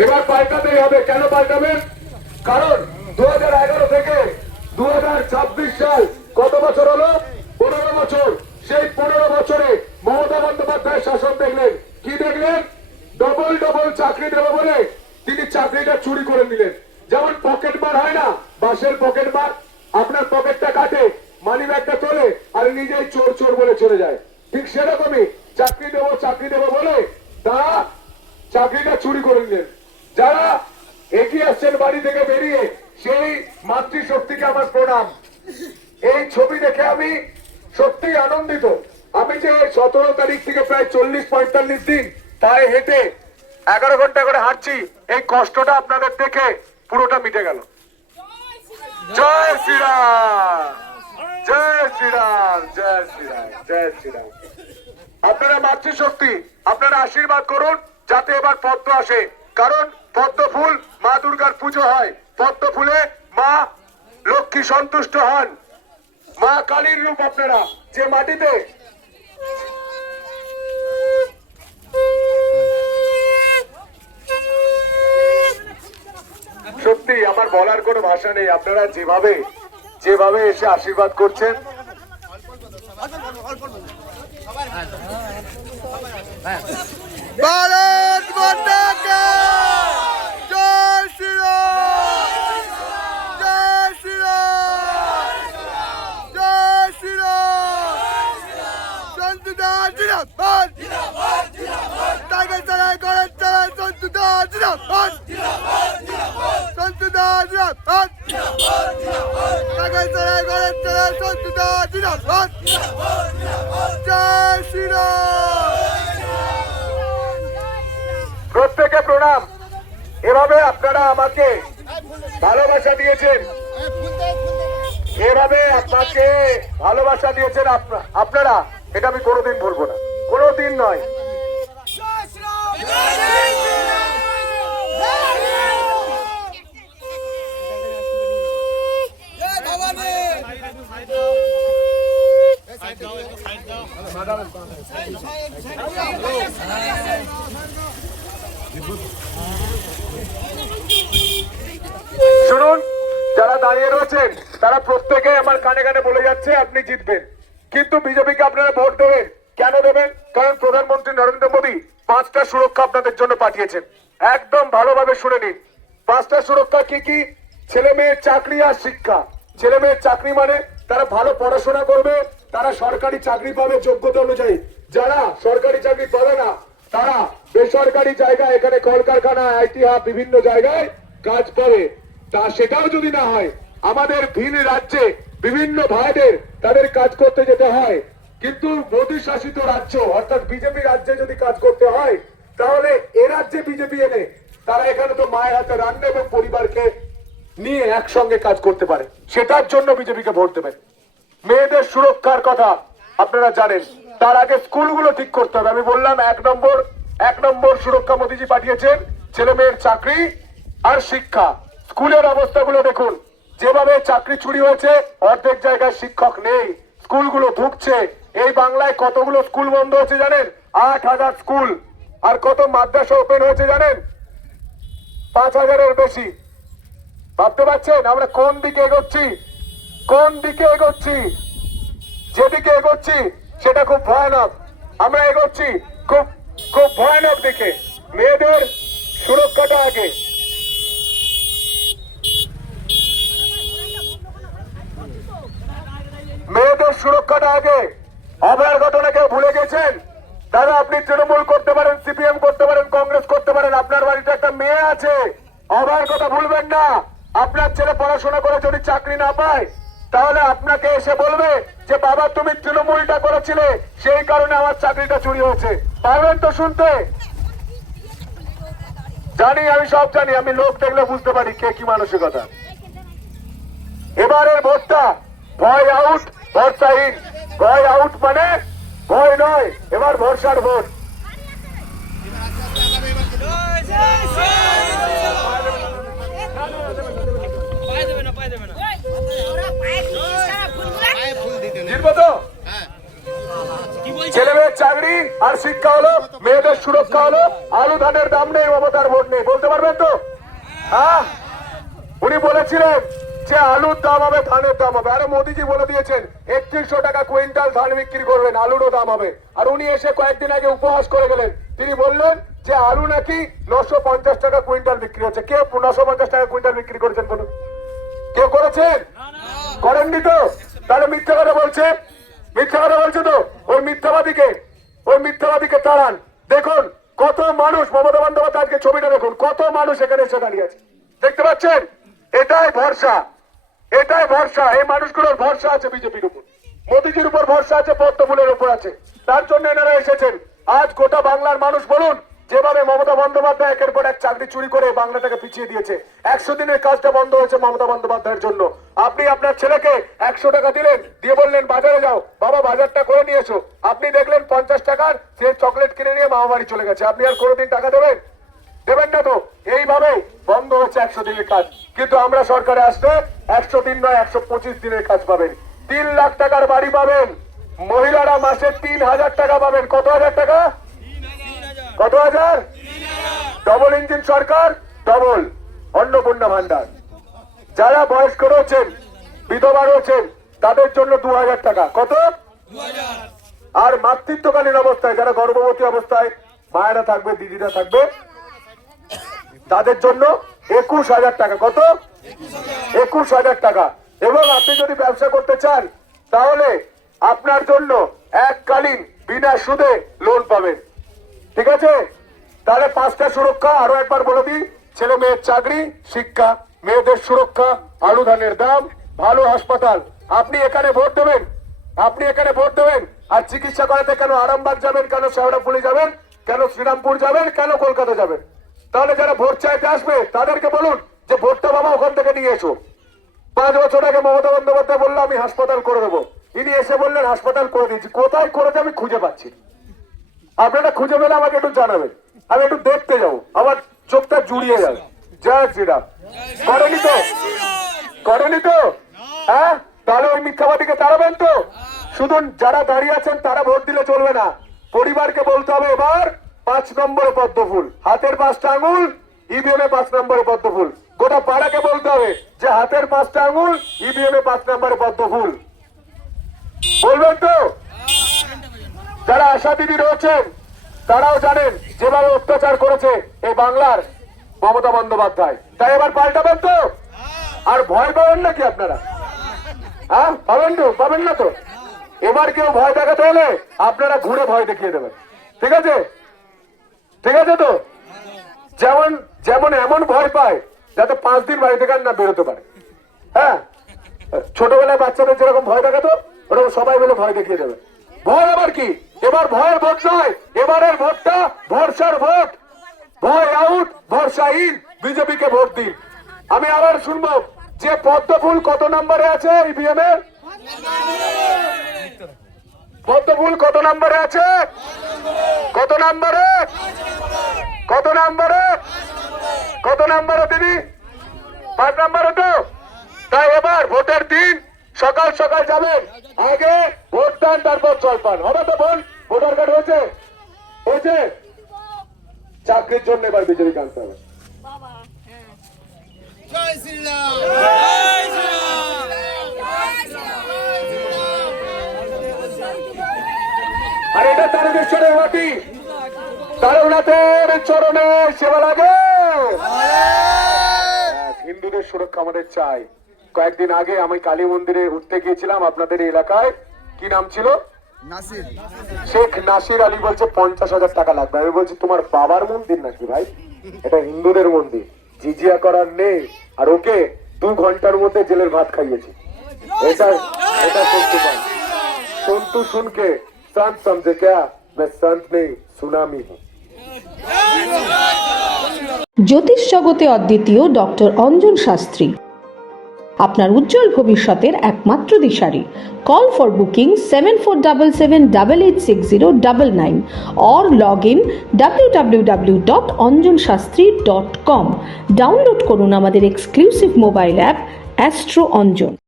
এবার পাল্টাতেই হবে। কেন পাল্টাবেন? কারণ 2011 থেকে 2026 সাল কত বছর হলো? 15 বছর। সেই 15 বছরে মমতা বন্দ্যোপাধ্যায়ের শাসন দেখলেন। কি দেখলেন? ডবল ডবল চাকরি দেবে বলে তিনি চাকরিটা চুরি করে নিলেন। যেমন পকেট মার হয় না, বাসের পকেট মার, আপনার পকেটটা কাটে, মানি ব্যাগটা তোলে আর নিজেই চোর চোর বলে চলে যায়, ঠিক সেরকমই চাকরি দেবো বলে তারা চাকরিটা চুরি করে নিলেন। যারা এগিয়ে আসছেন বাড়ি থেকে বেরিয়ে, সেই মাতৃশক্তিকে আমার প্রণাম। এই ছবি দেখে আমি সত্যি আনন্দিত। আমি যে 17 তারিখ থেকে প্রায় 40-45 দিন পায়ে হেঁটে 11 ঘন্টা করে হাঁটছি, এই কষ্টটা আপনাদের দেখে পুরোটা মিটে গেল। জয় শ্রীরাম, জয় শ্রীরাম, জয় শ্রীরাম, জয় শ্রীরাম। আপনারা মাতৃশক্তি, আপনারা আশীর্বাদ করুন যাতে এবার পদ্ম আসে। কারণ পদ্ম ফুল মা দুর্গার পুজো হয়, পদ্ম ফুলে মা লক্ষ্মী সন্তুষ্ট হন, মা কালীর রূপ। আপনারা যে মাটিতে সত্যি আমার বলার কোনো ভাষা নেই। আপনারা যেভাবে যেভাবে এসে আশীর্বাদ করছেন, भारत माता की जय श्री राम, जय श्री राम, जय श्री राम। संत दास जिंदाबाद, टाइगर चलाए गणेश चलाए संत दास जिंदाबाद, संत दास जिंदाबाद, टाइगर चलाए गणेश चलाए संत दास जिंदाबाद, जय श्री राम। প্রত্যেকে প্রণাম। এভাবে আপনারা আমাকে ভালোবাসা দিয়েছেন, এভাবে আপনাকে ভালোবাসা দিয়েছেন আপনারা, এটা আমি কোনোদিন ভুলবো না, কোনোদিন নয়। শুনুন, যারা দাঁড়িয়ে রয়েছেন তারা প্রত্যেকে আমার কানে কানে বলে যাচ্ছে আপনি জিতবেন, কিন্তু বিজেপিকে আপনারা ভোট দেবেন। কেন দেবেন? কারণ প্রধানমন্ত্রী নরেন্দ্র মোদী 5টা সুরক্ষা আপনাদের জন্য পাঠিয়েছেন। একদম ভালোভাবে শুনে নিন। 5টা সুরক্ষা কি কি? ছেলে মেয়ের চাকরি আর শিক্ষা। ছেলে মেয়ের চাকরি মানে তারা ভালো পড়াশোনা করবে, তারা সরকারি চাকরি পাবে যোগ্যতা অনুযায়ী। যারা সরকারি চাকরি পাবে না তারা বেসরকারি জায়গায়, এখানে কলকারখানা, আইটি হাব, বিভিন্ন জায়গায় কাজ পাবে। তা সেটাও যদি না হয়, আমাদের ভিন রাজ্যে বিভিন্ন ভাইদের তাদের কাজ করতে যেতে হয়। কিন্তু মোদী শাসিত রাজ্য অর্থাৎ বিজেপি রাজ্যে যদি কাজ করতে হয়, তাহলে এ রাজ্যে বিজেপি এনে তারা এখানে তো মায়ের হাতে রান্না এবং পরিবারকে নিয়ে একসঙ্গে কাজ করতে পারে। সেটার জন্য বিজেপিকে ভোট দেবেন। মেয়েদের সুরক্ষার কথা আপনারা জানেন। তার আগে স্কুলগুলো ঠিক করতে হবে। আমি বললাম 1 নম্বর সুরক্ষা মোদীজি পাঠিয়েছেন ছেলে মেয়ের চাকরি আর শিক্ষা। স্কুলের অবস্থাগুলো দেখুন, যেভাবে চাকরি চুরি হয়েছে, অর্ধেক জায়গায় শিক্ষক নেই, স্কুলগুলো ঢুকছে। এই বাংলায় কতগুলো স্কুল বন্ধ হচ্ছে জানেন? 8000 স্কুল। আর কত মাদ্রাসা ওপেন হয়েছে জানেন? 5000-এর বেশি। ভাবতে পারছেন আমরা কোন দিকে এগোচ্ছি? কোন দিকে এগোচ্ছি? যেদিকে এগোচ্ছি সেটা খুব ভয়ানক। আমরা এগোচ্ছি খুব খুব ভয়ানক দিকে। মেয়েদের সুরক্ষাটা আগে। মেয়েদের সুরক্ষাটা আগে। অভয়ার ঘটনা কেউ ভুলে গেছেন? দাদা, আপনি তৃণমূল করতে পারেন, সিপিএম করতে পারেন, কংগ্রেস করতে পারেন, আপনার বাড়িতে একটা মেয়ে আছে। অভয়ার কথা ভুলবেন না। আপনার ছেলে পড়াশোনা করে যদি চাকরি না পায়, তাহলে আপনাকে এসে বলবে যে বাবা তুমি তৃণমূলটা করেছিলে, সেই কারণে আমার চাকরিটা চুরি হয়েছে। পারবেন তো শুনতে? জানি, আমি সব জানি। আমি লোক দেখলে বুঝতে পারি কে কি মানসিকতা। এবারের ভোটটা ভয় আউট, ভরসাহীন। ভয় আউট মানে ভয় নয়, এবার ভরসার ভোট। জিতবো তো? ছেলে মেয়ের চাকরি আর শিক্ষা হলো, মেয়েদের সুরক্ষা হলো, আলু ধানের দাম নেই, মমতার ভোট নেই। বলতে পারবেন? হ্যাঁ, উনি বলেছিলেন যে আলুর দাম হবে, ধানের দাম হবে। আরে মোদিজি বলে দিয়েছেন 3100 টাকা কুইন্টাল ধান বিক্রি করবেন, আলুরও দাম হবে। আর উনি এসে কয়েকদিন আগে উপহাস করে গেলেন, তিনি বললেন যে আলু নাকি 950 টাকা কুইন্টাল বিক্রি হচ্ছে। কে 950 টাকা কুইন্টাল বিক্রি করেছেন বলুন? কেউ করেছেন? করেননি তো? তাহলে মিথ্যা কথা বলছে, মিথ্যা কথা বলছে তো। ওই মিথ্যাবাদীকে তাড়ান। দেখুন কত মানুষ, মমতা বন্দ্যোপাধ্যায় আজকে ছবিটা দেখুন, কত মানুষ এখানে এসে দাঁড়িয়ে আছে, দেখতে পাচ্ছেন? এটাই ভরসা, এটাই ভরসা। এই মানুষগুলোর ভরসা আছে বিজেপির উপর, মোদিজির উপর ভরসা আছে, পদ্ম ফুলের উপর আছে। তার জন্য এনারা এসেছেন। আজ গোটা বাংলার মানুষ বলুন, যেভাবে মমতা বন্দ্যোপাধ্যায় একের পর এক চাকরি চুরি করে বাংলাটাকে পিছিয়ে দিয়েছে, 100 দিনের কাজটা বন্ধ হয়েছে মমতা বন্দ্যোপাধ্যায়ের জন্য। আপনি আপনার ছেলেকে 100 টাকা দিলেন, দিয়ে বললেন বাজারে যাও বাবা, বাজারটা করে নিয়ে এসো। আপনি দেখলেন 50 টাকার সে চকলেট কিনে নিয়ে মামা বাড়ি চলে গেছে। আপনি আর কোনোদিন টাকা দেবেন? দেবেন না তো। এইভাবে বন্ধ হচ্ছে 100 দিনের কাজ। কিন্তু আমরা সরকারে আসলে 100 দিন নয় 125 দিনের কাজ পাবেন। 3 লাখ টাকার বাড়ি পাবেন, মহিলারা মাসে 3000 টাকা পাবেন। কত হাজার টাকা? কত হাজার? ডবল ইঞ্জিন সরকার, ডবল অন্নপূর্ণা ভান্ডার। যারা বয়স্ক রয়েছেন, বিধবা রয়েছেন, তাদের জন্য 2000 টাকা। কত? আর মাতৃত্বকালীন অবস্থায় যারা গর্ভবতী অবস্থায় মায়েরা থাকবে, দিদিরা থাকবে, তাদের জন্য 21000 টাকা। কত? 21000 টাকা। এবং আপনি যদি ব্যবসা করতে চান তাহলে আপনার জন্য এককালীন বিনা সুদে লোন পাবেন। ঠিক আছে? তাহলে 5টা সুরক্ষা আরো একবার বলে দিই, ছেলে মেয়ের চাকরি, শিক্ষা, মেয়েদের সুরক্ষা, আলু ধানের দাম, ভালো হাসপাতাল। আপনি এখানে ভোট দেবেন, আপনি এখানে ভোট দেবেন। আর চিকিৎসা করাতে কেন আরামবাগ যাবেন, কেন শেওড়াফুলি যাবেন, কেন শ্রীরামপুর যাবেন, কেন কলকাতা যাবেন? তাহলে যারা ভোট চাইতে আসবে তাদেরকে বলুন যে ভোটটা বাবা ওখান থেকে নিয়ে এসো। 5 বছর আগে মমতা বন্দ্যোপাধ্যায় বললো আমি হাসপাতাল করে দেবো, ইনি এসে বললেন হাসপাতাল করে দিয়েছি। কোথায় করেছে আমি খুঁজে পাচ্ছি না। আপনারা খুঁজে পেলে আমাকে একটু জানাবেন, আমি একটু দেখতে যাবো, আমার চোখটা জুড়িয়ে যাবে। জয় শ্রীরাম। করেনি তো? করেনি তো? হ্যাঁ, তাহলে ওই মিথ্যাবাদীকে তাড়াবেন তো? শুধু যারা দাঁড়িয়ে আছেন তারা ভোট দিলে চলবে না, পরিবারকে বলতে হবে এবার 5 নম্বরে পদ্ম ফুল, হাতের 5টা আঙুল, ইভিএমে 5 নম্বরে পদ্ম ফুল। গোটা পাড়াকে বলতে হবে যে হাতের 5টা আঙুল, ইভিএমে 5 নম্বরে পদ্ম ফুল। বলবেন তো? যারা আশা দিদি রয়েছেন তারাও জানেন যেভাবে অত্যাচার করেছে এই বাংলার মমতা বন্দ্যোপাধ্যায়, তাই এবার পাল্টাবেন তো? আর ভয় পাবেন নাকি আপনারা? হ্যাঁ, পাবেন তো? পাবেন না তো? এবার কেউ ভয় দেখাতে হলে আপনারা ঘুরে ভয় দেখিয়ে দেবেন। ঠিক আছে? ঠিক আছে তো? যেমন যেমন এমন ভয় পায় যাতে 5 দিন বাড়ি থেকে আর না বেরোতে পারে। হ্যাঁ, ছোটবেলায় বাচ্চাদের যেরকম ভয় দেখাতো ওরকম সবাই মিলে ভয় দেখিয়ে দেবে। ভয় আবার কি? এবার ভয়ের ভোট নয়, এবারের ভোটটা ভরসার ভোট। ভয় আউট, ভরসা ইন। বিজেপিকে ভোট দিন। আমি আবার শুনবো যে পদ্ম ফুল কত নম্বরে আছে ইভিএম এর? পদ্ম ফুল কত নম্বরে আছে? কত নম্বরে? কত নম্বরে? কত নম্বরে দিদি? 5 নম্বরে তো? তাই এবার ভোটের দিন সকাল সকাল যাবেন, আগে ভোট দেন তারপর জলপান হবে তো? বোন, ভোটার কার্ড হয়েছে? হয়েছে? চাকরির জন্য এবার বিজেপি আনতে হবে। জয় শ্রীরাম। আর এটা তারকেশ্বরের মাটি, তারুণাথের চরণে সেবা লাগে। হিন্দুদের সুরক্ষা আমাদের চাই। কয়েকদিন আগে আমি কালী মন্দিরে উঠতে গিয়েছিলাম আপনাদের এই এলাকায়, কি নাম ছিল? নাসির। শেখ নাসির আলী বলছে 50,000 টাকা লাগবে। আমি বলছি তোমার বাবার মন্দির নাকি ভাই? এটা হিন্দুদের মন্দির, জিজিয়া করার নেই। আর ওকে 2 ঘন্টার মধ্যে জেলের ভাত খাইয়েছি। এটা এটা সত্যি পান। সন্তু শুনকে संत समझे क्या? मैं संत नहीं, सुनामी हूँ। জ্যোতিষ জগতে অদ্বিতীয় ডক্টর অঞ্জন শাস্ত্রী আপনার উজ্জ্বল ভবিষ্যতের একমাত্র দিশারি। Call for booking 7477886099 or log in www.anjanshastri.com। Download করুন আমাদের exclusive mobile app astro Anjan.